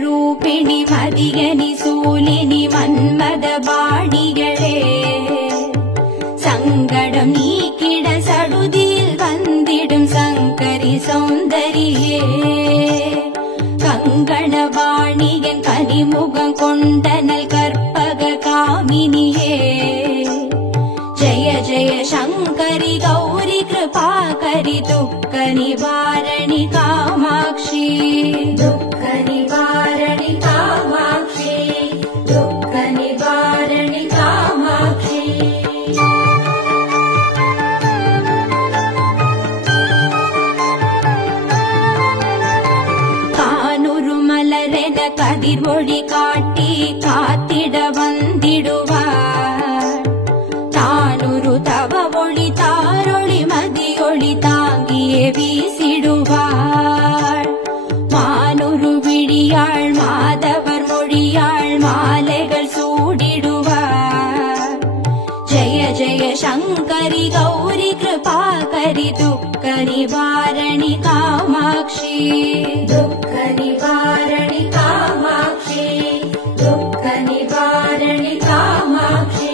ರೂಪಿಣಿ ಮದಿಯನಿ ಸೂಲಿನಿ ಮನ್ಮದ ಬಾಣಿಗಳೇ சங்கடம் நீக்கிட சடுதியில் வந்திடும் சங்கரி சௌந்தரியே கங்கணவாணியன் கனிமுகம் கொண்டனல் கற்பக காமினியே ஜய ஜய சங்கரி கௌரி கிருபாகரி துக்க நிவாரணி காமாட்சி துக்க நிவாரணி காமாட்சி துக்க நிவாரணி காமாட்சி கதிர்மொழி காட்டி காத்திட வந்திடுவார் தானொரு தவ ஒளி தாரொளி மதியொளி தாங்கியே வீசிடுவார் மானொரு விழியாள் மாதவர் மொழியாள் மாலைகள் சூடிடுவார் ஜய ஜய சங்கரி கௌரி கிருபாகரி துக்க நிவாரணி காமாட்சி துக்க நிவாரணி காமாட்சி துக்க நிவாரணி காமாட்சி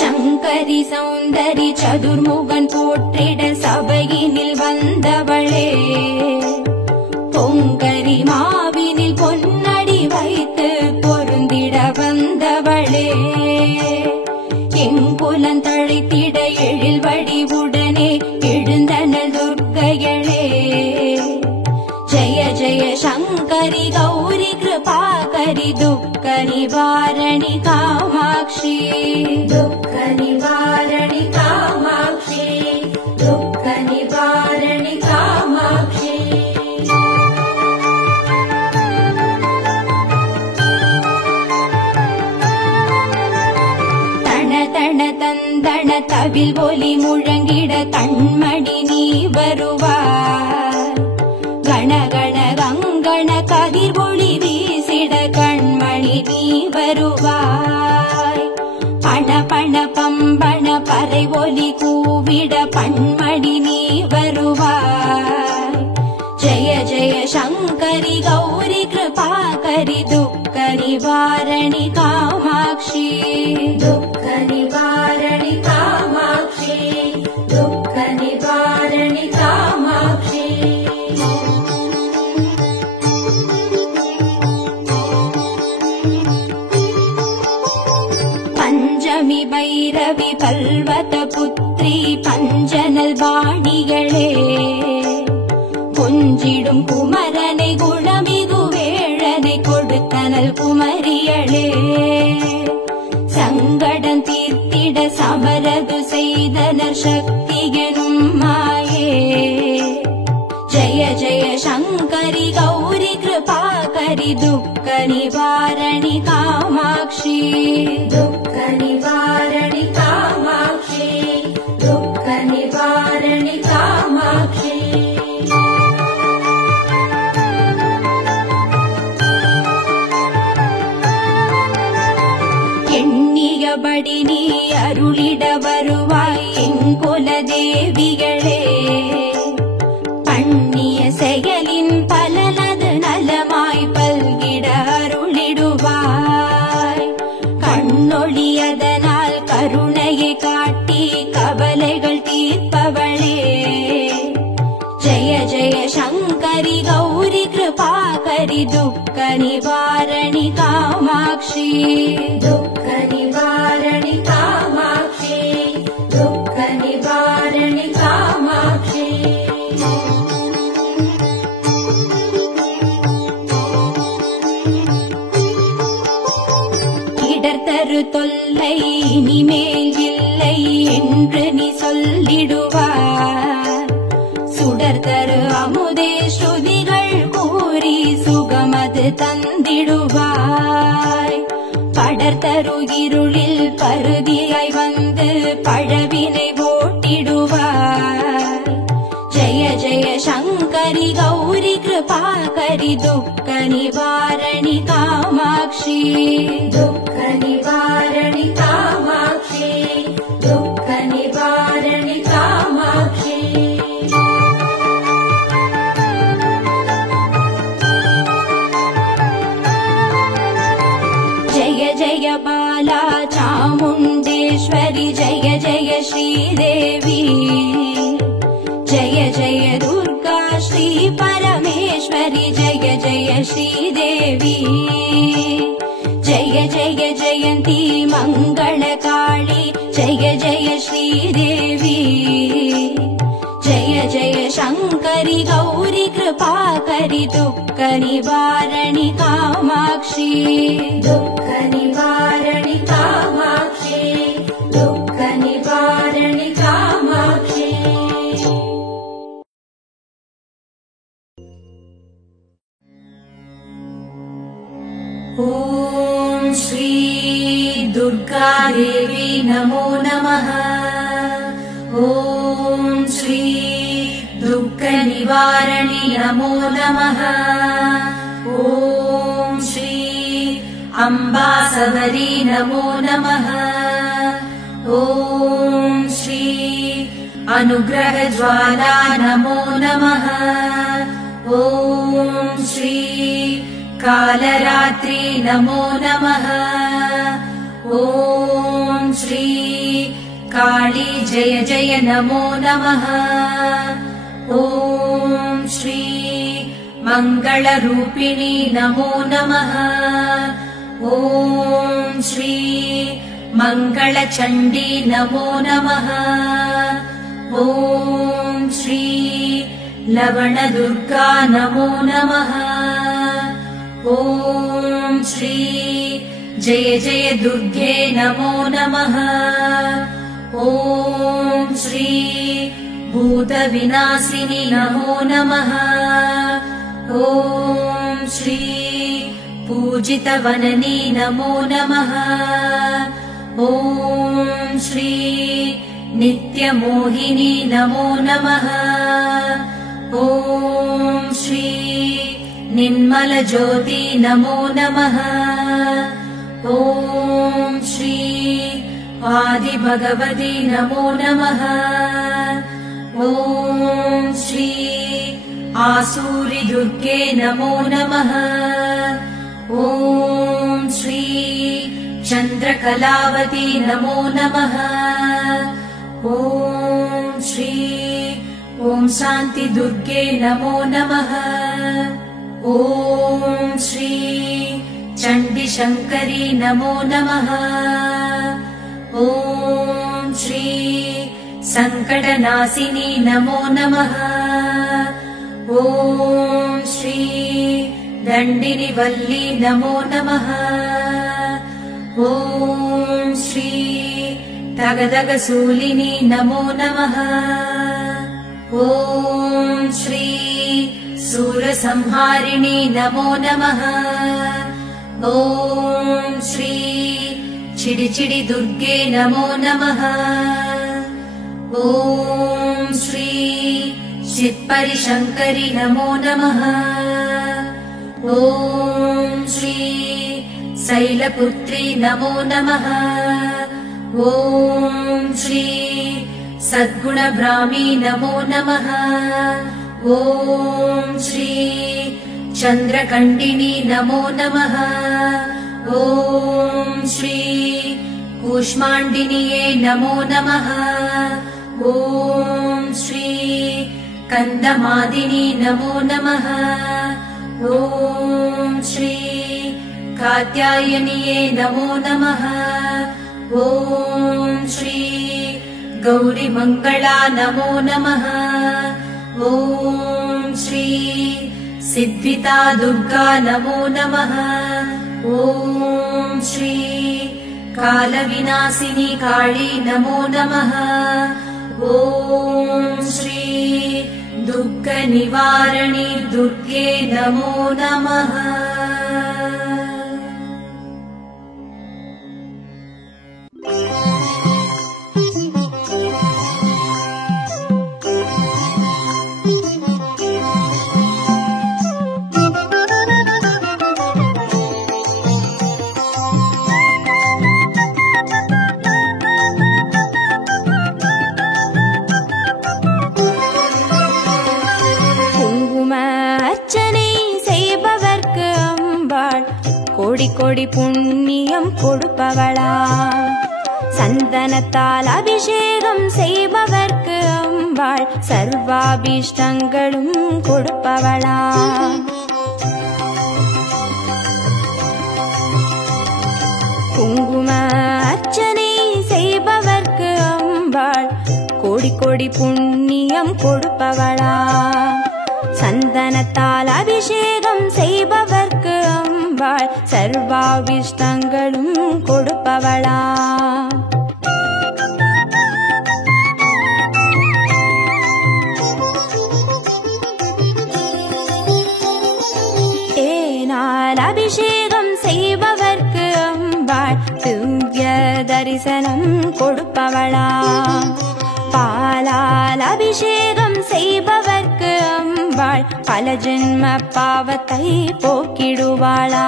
சங்கரி சௌந்தரி சதுர்முகன் போற்றிட சபையினில் வந்தவளே பொங்கரி மாவினில் பொன்னடி வைத்து பொருந்திட வந்தவளே எங்குலன் தழைத்திட எழில் வடிவுடனே எழுந்தனள் துர்க்கையளே ஜய ஜய சங்கரி கௌரி கிருபாகரி துக்க நிவாரணி காமாட்சி துக்க நிவாரணி காமாட்சி துக்க நிவாரணி காமாட்சி தன தந்தன தவில் ஒலி முழங்கிட கண்மணி நீ வருவார் கணகண கங்கண கதிர் ஒளி வீசிட கண்மணி நீ வருவாய் பண பண பம்பண பறை ஒலி கூவிட பண்மணி நீ வருவாய் ஜய ஜய சங்கரி கௌரி கிருபாகரி துக்க நிவாரணி காமாட்சி துக்க நிவாரணி காமாட்சி துக்க நிவாரணி காமாட்சி பஞ்சமி பைரவி பல்வத புத்ரி பஞ்சனல் வாணிகளே கொஞ்சிடும் குமரனை குணமிகு வேழனை கொடுத்தனல் குமரியளே சங்கடம் தீர்த்திட சமரது செய்தனர் சக்தி எனும் மாயே ஜய ஜய சங்கரி கௌரி கிருபாகரி துக்க நிவாரணி காமாட்சி துக்க நிவாரணி காமாட்சி துக்க நிவாரணி காமாட்சி எண்ணியபடி நீ அருளிட வருவாய் எங்குல தேவிகளே பண்ணிய செயலின் பலனது நலமாய் பல்கிட அருளிடுவாய் கண்ணொழியதனால் கருணையை காட்டி கவலைகள் தீர்ப்பவளே ஜய ஜய சங்கரி கௌரி கிருபாகரி துக்க நிவாரணி காமாட்சி துக்க நிவாரணி காமாட்சி துக்க நிவாரணி காமாட்சி இடர்தரு தொல்லை இனிமேல் இல்லை என்று நீ சொல்லிடுவார் சுடர்தரு அமுதே ஸ்ருதிகள் கூறி சுகமது தந்திடுவாய் படர்தரு இருளில் பருதியாய் வந்து பழவினை कृपाकरि दुःख निवारणि कामाक्षी दुःख निवारणि कामाक्षी दुःख निवारणि कामाक्षी जय जय बाला चामुण्डेश्वरि जय जय श्रीदेवी जय जय दुर्गा श्री परमेश्वरि जय जय श्रीदेवी जय जय जयन्ती मङ्गलकाली जय जय श्रीदेवी जय जय शङ्करि गौरी कृपाकरि दुःख निवारणि कामाक्षी दुःख निवारणि कामाक्षी दुःख निवारणि कामाक्षी ॐ श्री दुर्गा देवी नमो नमः ॐ श्री दुःख निवारणि नमो नमः ॐ श्री अम्बा सबरी नमो नमः ॐ श्री अनुग्रह ज्वाला नमो नमः ॐ श्री कालरात्रि नमो नमः ॐ श्री काली जय जय नमो नमः ॐ श्री मङ्गलरूपिणी नमो नमः ॐ श्री मङ्गलचण्डी नमो नमः ॐ श्री लवणदुर्गा नमो नमः ॐ श्री जय जय दुर्गे नमो नमः ॐ श्री भूतविनाशिनी नमो नमः ॐ श्री पूजितवननी नमो नमः ॐ श्री नित्यमोहिनी नमो नमः ॐ श्री निर्मलज्योति नमो नमः ॐ श्री आदिभगवती नमो नमः ॐ श्री आसूरि दुर्गे नमो नमः ॐ श्री चन्द्रकलावती नमो नमः ॐ श्री ॐ शान्ति दुर्गे नमो नमः ॐ श्री चण्डी शङ्करी नमो नमः ॐ श्री सङ्कटनाशिनी नमो नमः ॐ श्री दण्डिनि वल्ली नमो नमः ॐ श्री तगदगसूलिनी नमो नमः ॐ श्री सूरसंहारिणी नमो नमः ॐ श्री चिडिचिडि दुर्गे नमो नमः ॐ श्री चित्परि शङ्करि नमो नमः ॐ श्री शैलपुत्री नमो नमः ॐ श्री सद्गुणब्राह्मी नमो नमः ॐ श्री चन्द्रकण्डिनी नमो नमः ॐ श्री कूष्माण्डिन्ये नमो नमः ॐ श्री कन्दमादिनी नमो नमः ॐ श्री कात्यायन्ये नमो नमः ॐ श्री गौरीमङ्गला नमो नमः ॐ श्री सिद्धिता दुर्गा नमो नमः ॐ श्री कालविनाशिनी काली नमो नमः ॐ श्री दुःखनिवारणि दुर्गे नमो नमः கோடி புண்ணியம் கொடுப்பவளா சந்தனத்தால் அபிஷேகம் செய்பவர்க்கு அம்பாள் சர்வாபீஷ்டங்களும் கொடுப்பவளா குங்கும அர்ச்சனை செய்பவர்க்கு அம்பாள் கோடி கோடி புண்ணியம் கொடுப்பவளா சந்தனத்தால் அபிஷேகம் செய்பவர்க்கு அம்பாள் சர்வாபீஷ்டங்களும் கொடுப்பவளா தேனால் அபிஷேகம் செய்பவர்க்கு அம்பாள் திவ்ய தரிசனம் கொடுப்பவளா பாலால் அபிஷேகம் செய்பவர்க்கு அம்பாள் பல ஜென்ம பாவத்தை போக்கிடுவாளா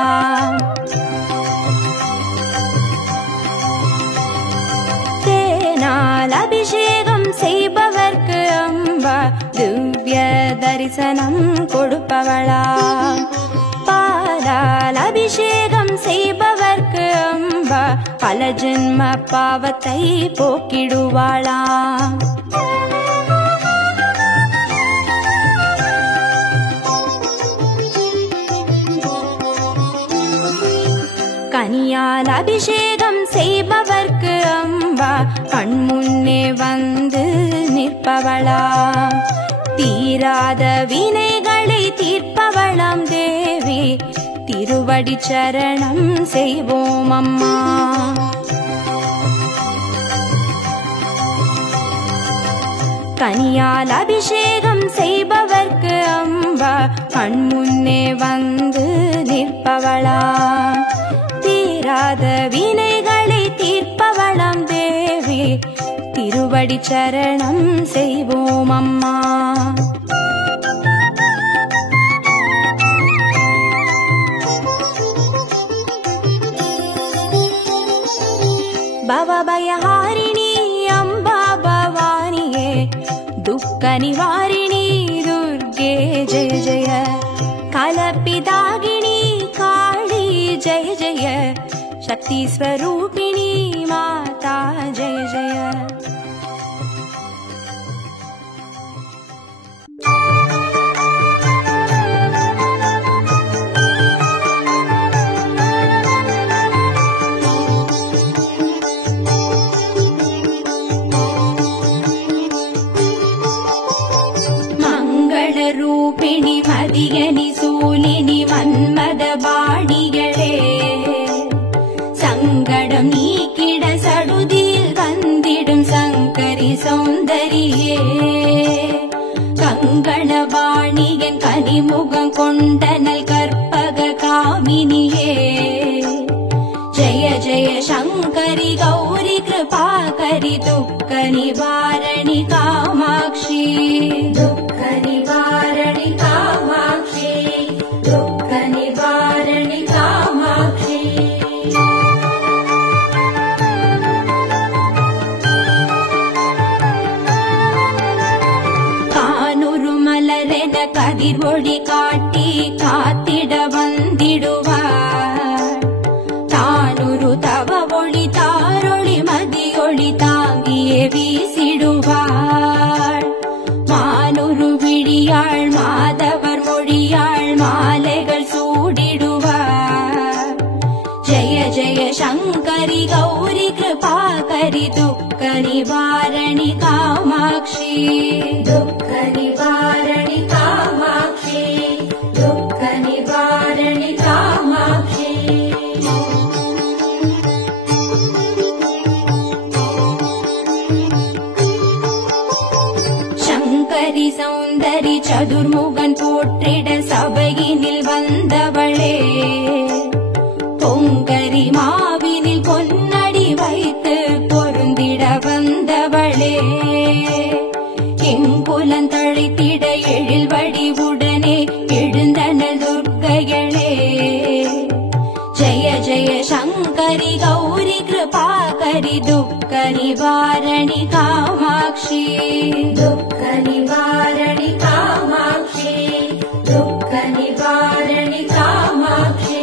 தேனால் அபிஷேகம் செய்பவர்க்கு அம்பாள் திவ்ய தரிசனம் கொடுப்பவளா பாலால் அபிஷேகம் செய்பவர்க்கு அம்பா பல ஜென்ம பாவத்தை போக்கிடுவாளா கனியால் அபிஷேகம் செய்பவர்க்கு அம்பா கண்முன்னே வந்து நிற்பவளா தீராத வினைகளை தீர்ப்பவளாம் தேவி திருவடி சரணம் செய்வோம் அம்மா கனியால் அபிஷேகம் செய்பவர்க்கு அம்பா கண்முன்னே வந்து நிற்பவளா தீராத வினைகளை தீர்ப்பவளாம் தேவி திருவடி சரணம் செய்வோம் அம்மா பவபயஹாரிணி அம்பா பவானியே துக்க நிவாரிணி துர்गे जय जय கலப்பிதாகினி காளி जय जय शक्ति स्वरूपिणी माता जय जय रूपिणी मदियनि सूलिनि मन्मद बाडिगळे संगडम नीकिड सडुदिल वंदिडुम संकरि सौंदरिये कंगण बाणिगन कनिमुगं कोंडनल कर्पग कामिनिये जय जय शंकरि गौरी कृपाकरि दुःख निवारणि कामाक्षी दुःख निवारणि कामाक्षी दुःख निवारणि कामाक्षी कानूरु मलरेन कदिर्वोडि काट्टी कात्तिड वंदिडुवार तानूरु तव ओळि तारोळि मदियोळि तांगिये वीसिडुवार मानूरु विडियाळ माधवर मोडियाळ मालेगळ सूडिडुवार जय जय शंकरि गौरी कृपाकरि दुःख निवारणि कामाक्षी दुःख निवारणि कामाक्षी दुःख निवारणि कामाक्षी शंकरि सौंदरि चतुर्मुगन पोट्टिड सभैयिनिल वंदवळे பொங்கரி மாவினில் பொன்னடி வைத்து பொருந்திட வந்தவளே எங்குலன் தழைத்திட எழில் வடிவுடனே எழுந்தனள் துர்க்கைகளே जय जय शंकरि गौरी कृपाकरि दुःख निवारणि कामाक्षी दुःख निवारणि कामाक्षी दुःख निवारणि कामाक्षी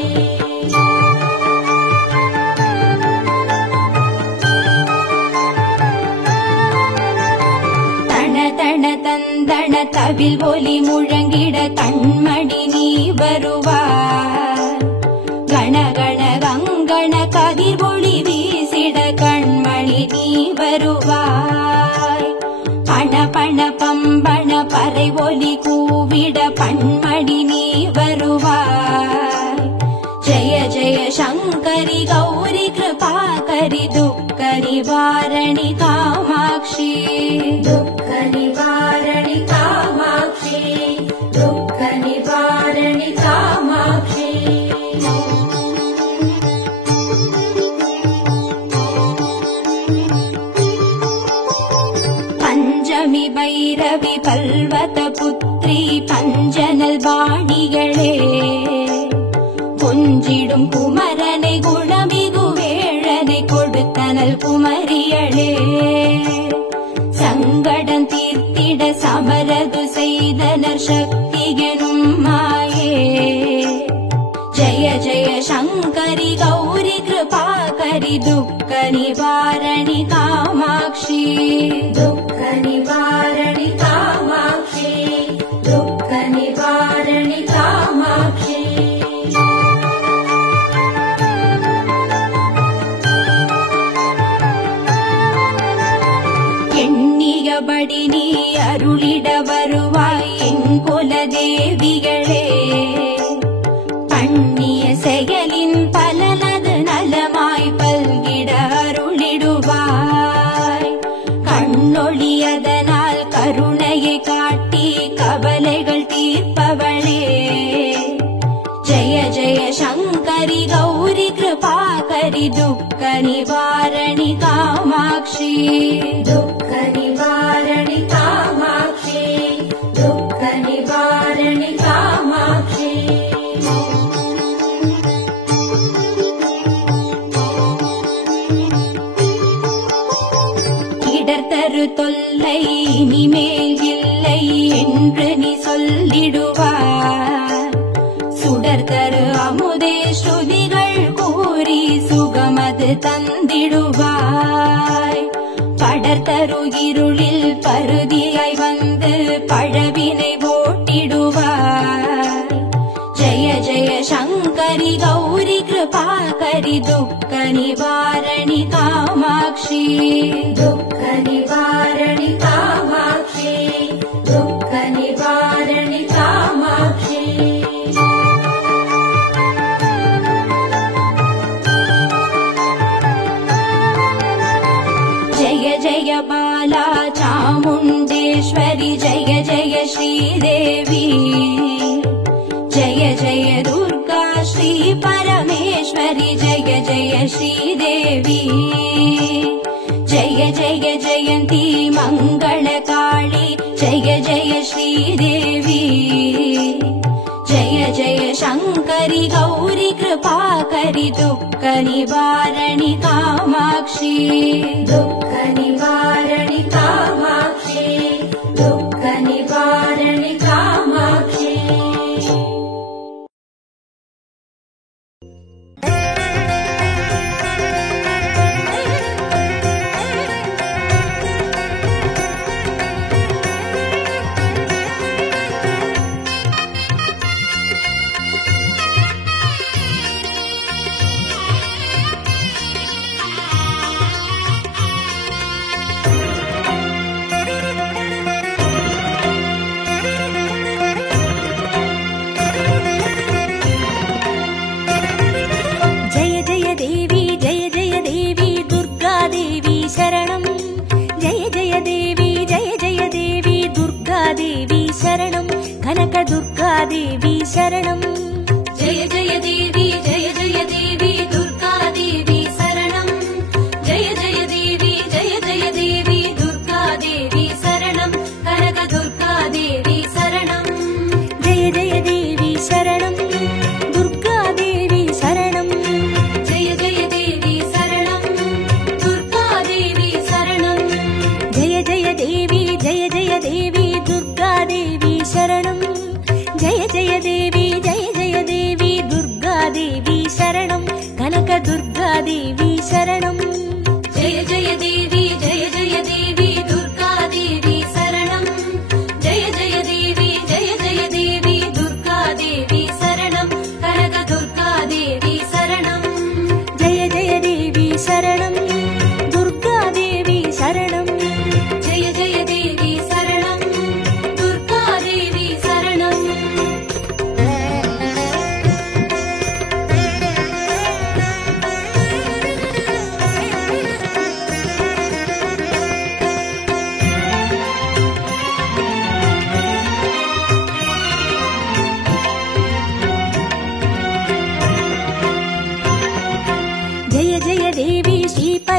தந்தன தவில் ஒலி முழங்கிட கண்மணி நீ வருவாய். கணகண கங்கண கதிர் ஒளி வீசிட கண்மணி நீ வருவாய். பண பண பம்பண பறை ஒலி கூவிட பண்மணி நீ வருவாய். ஜய ஜய சங்கரி கௌரி கிருபாகரி துக்க நிவாரணி காமாட்சி. दुःख निवारणि कामाक्षी दुःख निवारणि कामाक्षी. பஞ்சமி பைரவி பல்வத புத்ரி பஞ்சனல் வாணிகளே, கொஞ்சிடும் குமரனை குணமிகு வேழனை கொடுத்தனல் குமரியளே. சங்கடம் தீர்த்திட சமரது செய்தனர் சக்தி எனும் மாயே. ஜய ஜய சங்கரி கௌரி கிருபாகரி துக்க நிவாரணி காமாட்சி. दुःख निवारणि कामाक्षी दुःख निवारणि कामाक्षी. எண்ணியபடி நீ அருளிட வருவாய் எங்குல தேவிகளே. பண்ணிய செயலின் பலனது நலமாய் பல்கிட அருளிடுவாய். கண்ணொழியதனால் கருணையை காட்டி கவலைகள் தீர்ப்பவளே. ஜய ஜய சங்கரி கௌரி கிருபாகரி துக்க நிவாரணி காமாட்சி. दुःख निवारणि कामाक्षी दुःख निवारणि कामाक्षी. இடர்தரு தொல்லை இனிமேல் இல்லை என்று நீ சொல்லிடுவார். சுடர்தரு அமுதே ஸ்ருதிகள் கூறி சுகமது தந்திடுவாய். படர்தரு இருளில் பருதியாய் வந்து பழவினை ஓட்டிடுவாய். ஜய ஜய சங்கரி கௌரி கிருபாகரி துக்க நிவாரணி காமாட்சி. दुःख निवारणि कामाक्षी दुःख निवारणि कामाक्षी. जय जय बाला चामुण्डेश्वरि जय जय श्रीदेवी. जय जय दुर्गा श्री परमेश्वरि जय जय श्रीदेवी. जय जय जयन्ती मङ्गलकाली जय जय श्रीदेवी. जय जय शङ्करि गौरी कृपाकरि दुःख निवारणि कामाक्षी. दुःख निवारणि कामाक्षी दुःख निवारणि कामाक्षी. देवी शरणं जय जय देवी दुर्गा देवी शरणं जय जय देवी दुर्गा देवी शरणं कनक दुर्गा देवी शरणं जय जय देवी शरणं दुर्गा देवी शरणं जय जय देवी शरणं दुर्गा देवी शरणं जय जय देवी दुर्गा देवी शरणं जय जय देवी दुर्गा देवी शरणं कनक दुर्गा देवी शरणं जय जय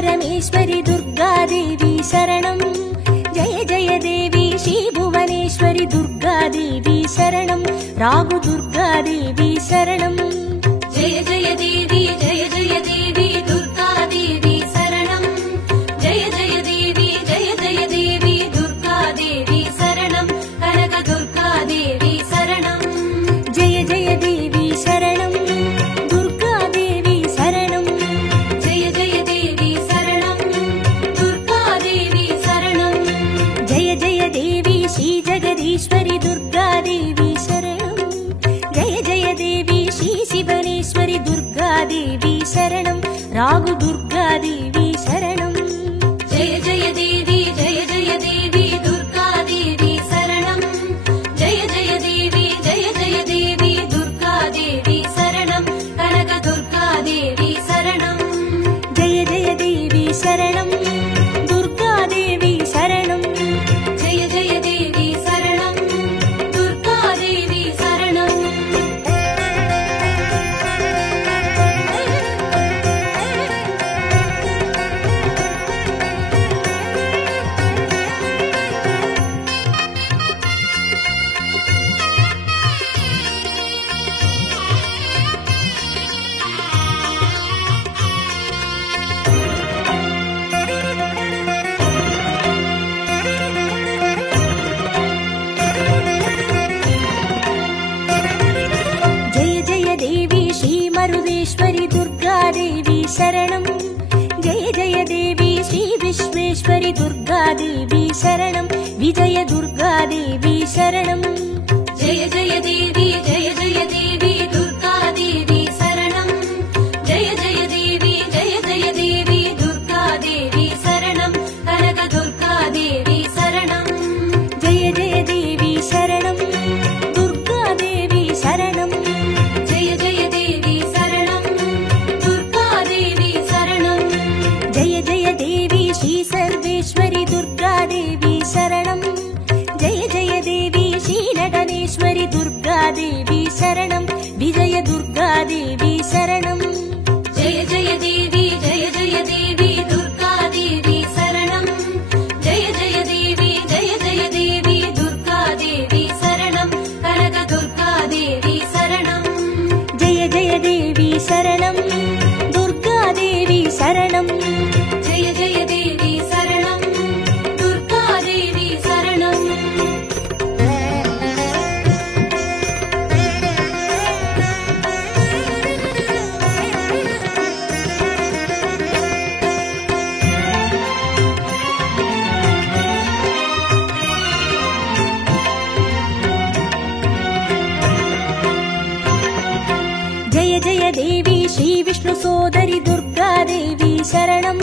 परमेश्वरि दुर्गादेवी शरणं जय जय देवी श्रीभुवनेश्वरि दुर्गादेवी शरणं रागु दुर्गादेवी शरणं जय जय देवी दुर्गादेवी शरणं जय जय देवी दुर्गादेवी शरणं कनक दुर्गादेवी शरणं जय जय देवी शरणं दुर्गादेवी शरणं जय जय देवी शरणं दुर्गादेवी शरणं जय जय देवी श्री जगदीश्वरि दुर्गादेवी शरणं जय जय देवी श्री शिवनेश्वरि दुर्गादेवी शरणं रागु दुर्गादेवी शरणं जय जय देवी दुर्गादेवी शरणं जय जय देवी दुर्गादेवी शरणं कनक दुर्गादेवी शरणं जय जय देवी शरणं दुर्गादेवी शरणं जय जय देवी शरणं दुर्गादेवी शरणं जय जय देवी श्री मरुदेश्वरि दुर्गादेवी शरणं जय जय देवी श्री विश्वेश्वरि दुर्गादेवी शरणं विजय दुर्गादेवी शरणं जय जय देवी दुर्गादेवी शरणं जय जय देवी दुर्गादेवी शरणं कनक दुर्गादेवी शरणं जय जय देवी शरणं दुर्गादेवी शरणं जय जय देवी शरणं दुर्गादेवी शरणं जय जय देवी श्री सर्वेश्वरि दुर्गादेवी शरणं जय जय देवी श्री नटनेश्वरि दुर्गादेवी शरणं विजय दुर्गादेवी शरणं जय जय देवी दुर्गादेवी शरणं जय जय देवी दुर्गादेवी शरणं कनक दुर्गादेवी शरणं जय जय देवी शरणं दुर्गादेवी शरणं जय जय देवी शरणं दुर्गादेवी शरणं जय जय देवी श्री विष्णु सोदरि दुर्गादेवी शरणं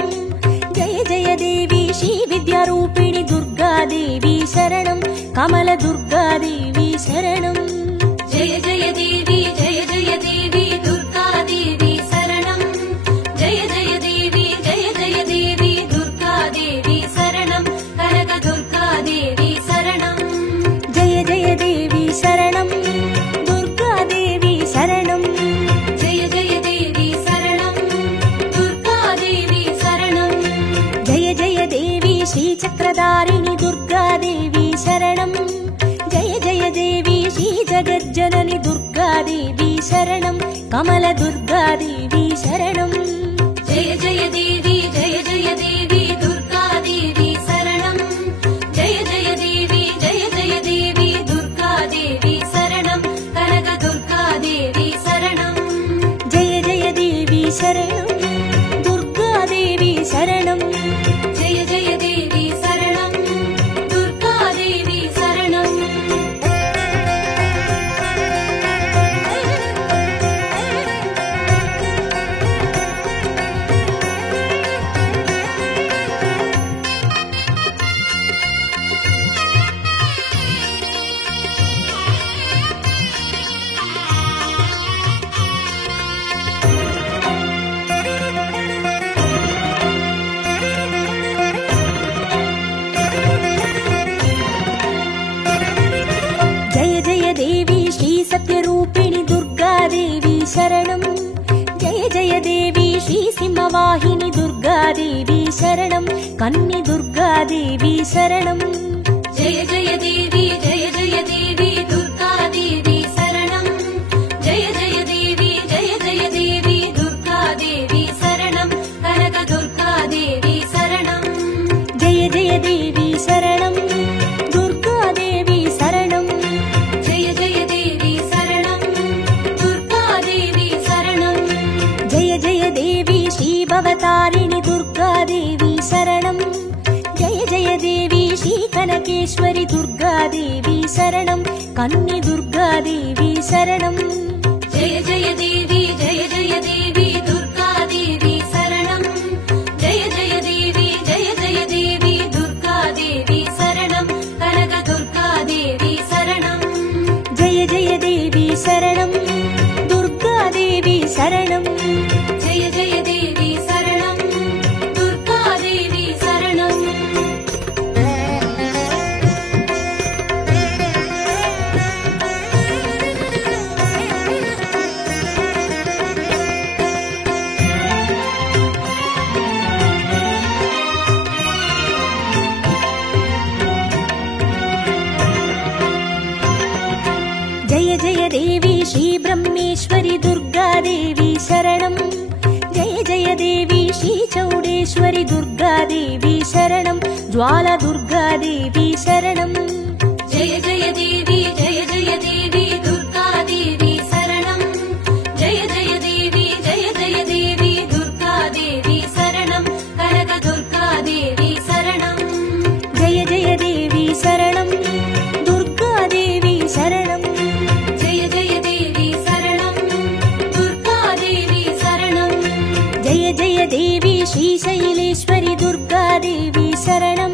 जय जय देवी श्री विद्यारूपिणि दुर्गादेवी शरणं कमल दुर्गादेवी शरणं जय जय देवी दुर्गादेवी शरणं जय जय देवी दुर्गादेवी शरणं कनक दुर्गादेवी शरणं जय जय देवी शरणं दुर्गादेवी शरणं जय जय देवी शरणं दुर्गादेवी शरणं जय जय देवी श्री चक्रधारिणि दुर्गादेवी शरणं जय जय देवी श्री जगज्जननि दुर्गादेवी शरणं कमल दुर्गादेवी शरणं जय जय देवी दुर्गादेवी शरणं जय जय देवी दुर्गादेवी शरणं कनक दुर्गादेवी शरणं जय जय देवी शरणं दुर्गादेवी शरणं जय जय देवी शरणं दुर्गादेवी शरणं वाहिनी दुर्गादेवी शरणं कन्नि दुर्गादेवी शरणं जय जय देवी दुर्गादेवी शरणं जय जय देवी दुर्गादेवी शरणं कनक दुर्गादेवी शरणं जय जय देवी शरणं दुर्गादेवी शरणं जय जय देवी शरणं दुर्गादेवी शरणं जय जय देवी श्रीभवतारिणि दुर्गादेवी शरणं जय जय देवी श्रीकनकेश्वरि दुर्गादेवी शरणं कन्नि दुर्गादेवी शरणं जय जय देवी दुर्गादेवी शरणं जय जय देवी दुर्गादेवी शरणं कनक दुर्गादेवी शरणं जय जय देवी शरणं दुर्गादेवी शरणं जय जय देवी शरणं दुर्गादेवी शरणं जय जय देवी श्रीब्रह्मेश्वरि दुर्गादेवी शरणं जय जय देवी श्रीचौडेश्वरि दुर्गादेवी शरणं ज्वाला दुर्गादेवी शरणं जय जय देवी दुर्गादेवी शरणं जय जय देवी दुर्गादेवी शरणं कनक दुर्गादेवी शरणं जय जय देवी शरणं दुर्गादेवी शरणं जय जय देवी शरणं दुर्गादेवी शरणं जय जय देवी श्रीशैलेश्वरि दुर्गादेवी शरणं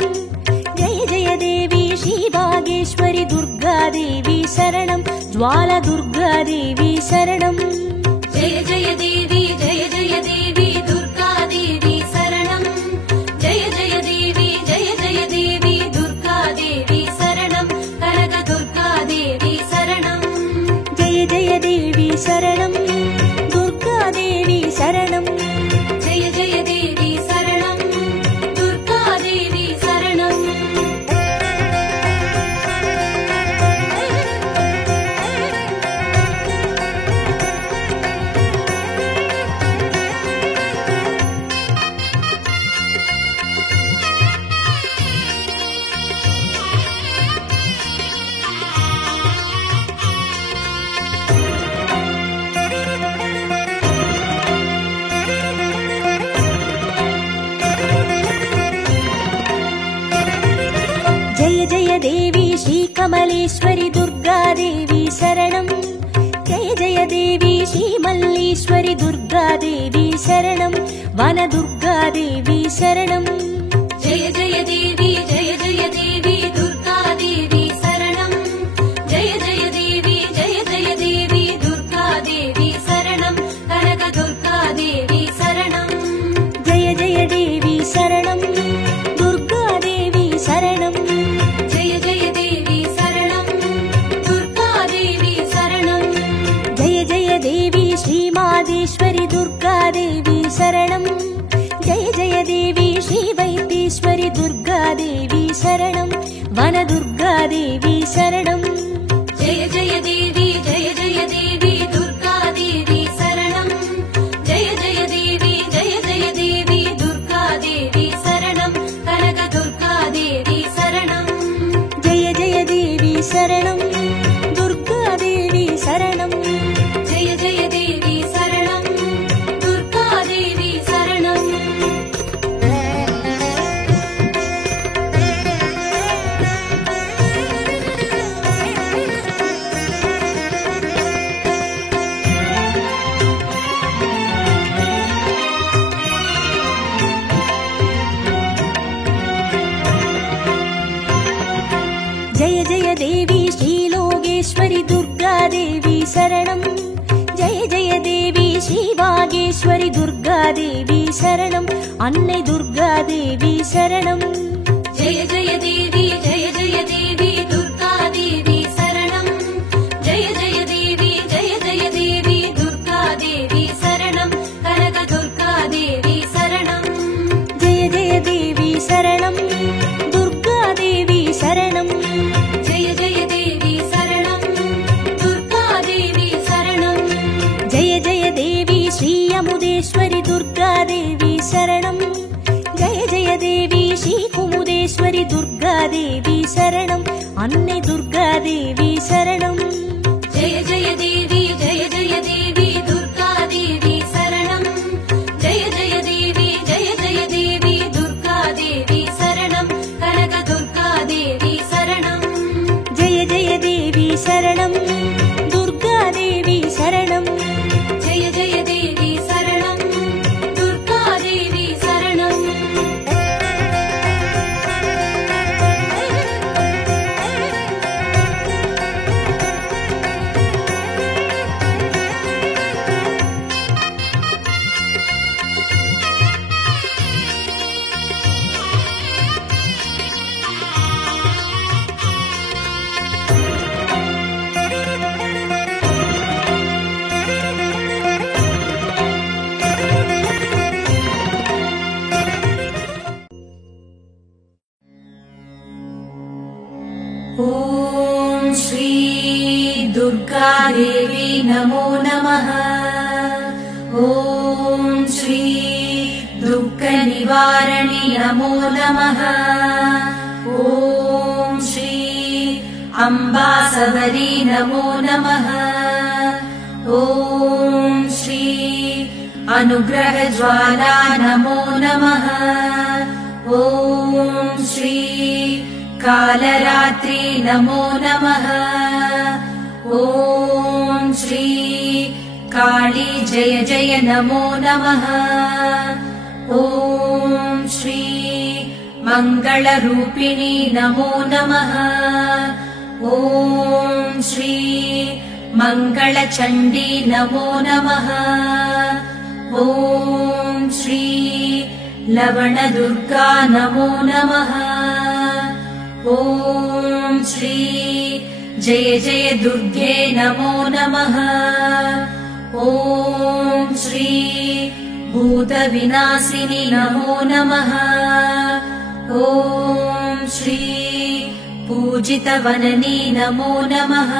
जय जय देवी श्रीबागेश्वरि दुर्गादेवी शरणं ज्वाला दुर्गादेवी शरणं जय जय देवी दुर्गादेवी शरणं जय जय देवी दुर्गादेवी शरणं कनक दुर्गादेवी शरणं जय जय देवी शरणं दुर्गादेवी शरणं जय जय देवी शरणं दुर्गादेवी शरणं जय जय देवी श्रीकमलेश्वरि दुर्गादेवी शरणं जय जय देवी श्रीमल्लीश्वरि दुर्गादेवी शरणं वनदुर्गादेवी शरणं जय जय देवी दुर्गादेवी शरणं जय जय देवी दुर्गादेवी शरणं कनक दुर्गादेवी शरणं जय जय देवी शरणं दुर्गादेवी शरणं जय जय देवी शरणं दुर्गादेवी शरणं जय जय देवी श्रीमादेश्वरि दुर्गादेवी शरणं जय जय देवी श्रीवैद्येश्वरि दुर्गादेवी शरणं वनदुर्गादेवी शरणं जय जय देवी दुर्गादेवी शरणं जय जय देवी दुर्गादेवी शरणं कनक दुर्गादेवी शरणं जय जय देवी शरणं दुर्गादेवी शरणं जय जय देवी शरणं दुर्गादेवी शरणं जय जय देवी श्रीलोकेश्वरि दुर्गादेवी शरणं जय जय देवी श्रीबागेश्वरि दुर्गादेवी शरणं अन्नै दुर्गादेवी शरणं जय जय देवी दुर्गादेवी शरणं जय जय देवी दुर्गादेवी शरणं कनक दुर्गादेवी शरणं कुमुदेश्वरि दुर्गादेवी शरणम् अन्ने दुर्गादेवी शरणम् जय जय देवी जय जय देवी दुर्गादेवी शरणम् जय जय देवी दुर्गादेवी शरणम् कनक दुर्गादेवी शरणम् जय जय देवी शरणम् दुर्गादेवी शरणम् जय जय देवी शरणम् दुर्गादेवी शरणम् ॐ श्री दुर्गादेवी नमो नमः। ॐ श्री दुःखनिवारणी नमो नमः। ॐ श्री अम्बासवरी नमो नमः। ॐ श्री अनुग्रहज्वाला नमो नमः। ॐ श्री कालरात्रि नमो नमः। ॐ श्री काली जय जय नमो नमः। ॐ श्री मङ्गलरूपिणी नमो नमः। ॐ श्री मङ्गलचण्डी नमो नमः। ॐ श्री लवणदुर्गा नमो नमः। ॐ श्री जय जय दुर्गे नमो नमः। ॐ श्री भूतविनाशिनी नमो नमः। ॐ श्री पूजितवननी नमो नमः।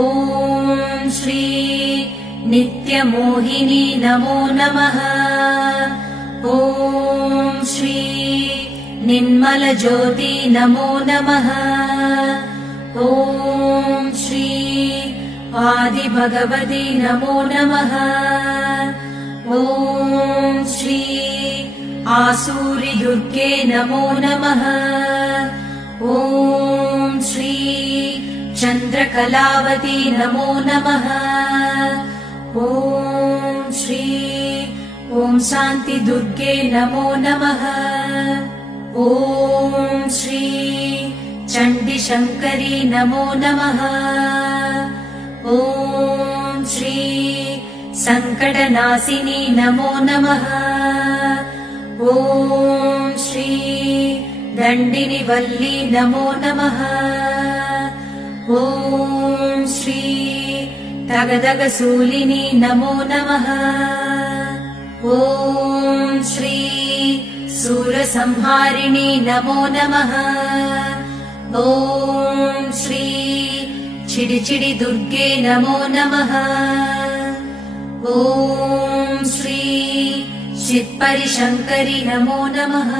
ॐ श्री नित्यमोहिनी नमो नमः। ॐ श्री निर्मलज्योति नमो नमः। ॐ श्री आदिभगवती नमो नमः। ॐ श्री आसूरिदुर्गे नमो नमः। ॐ श्री चन्द्रकलावती नमो नमः। ॐ श्री ॐ शान्तिदुर्गे नमो नमः। ॐ श्री चण्डीशङ्करी नमो नमः। ॐ श्री सङ्कटनाशिनी नमो नमः। ॐ श्री दण्डिनिवल्ली नमो नमः। ॐ श्री तगदगशूलिनी नमो नमः। ॐ श्री सूरसंहारिणी नमो नमः। ॐ श्री चिडिचिडि दुर्गे नमो नमः। ॐ श्री चित्परिशङ्करि नमो नमः।